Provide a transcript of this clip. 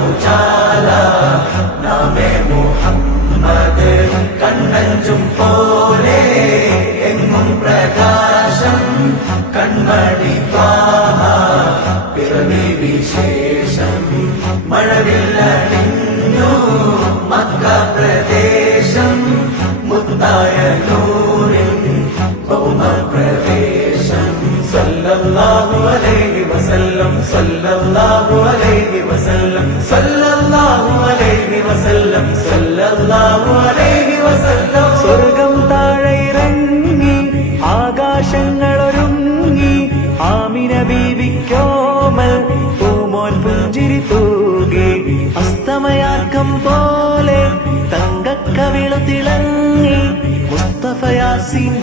ഉജാല നാമേ മുഹമ്മദ് കണ്ണഞ്ചും പോലെ എങ്ങും പ്രകാശം കൺമണി ത്വാഹ പിറവി വിശേഷം മഴവില്ലണിഞ്ഞു മക്ക പ്രദേശം മുത്തായ നൂറിൻ ഭൗമപ്രദേശം സല്ലല്ലാഹു അലൈഹി വസല്ലം സല്ലല്ലാഹു അലൈഹി വസല്ലം സല്ലല്ലാഹു അലൈഹി വസല്ലം സല്ലല്ലാഹു അലൈഹി വസല്ലം സ്വർഗം താഴെ ഇറങ്ങി ആകാശങ്ങളൊരുങ്ങി ആമിന ബീവിക്കോമൽ പൂമോൻ പുഞ്ചിരി തൂകി അസ്തമയാക്കം പോലെ തങ്കക്കവിളു തിളങ്ങി മുസ്തഫ യാസീൻ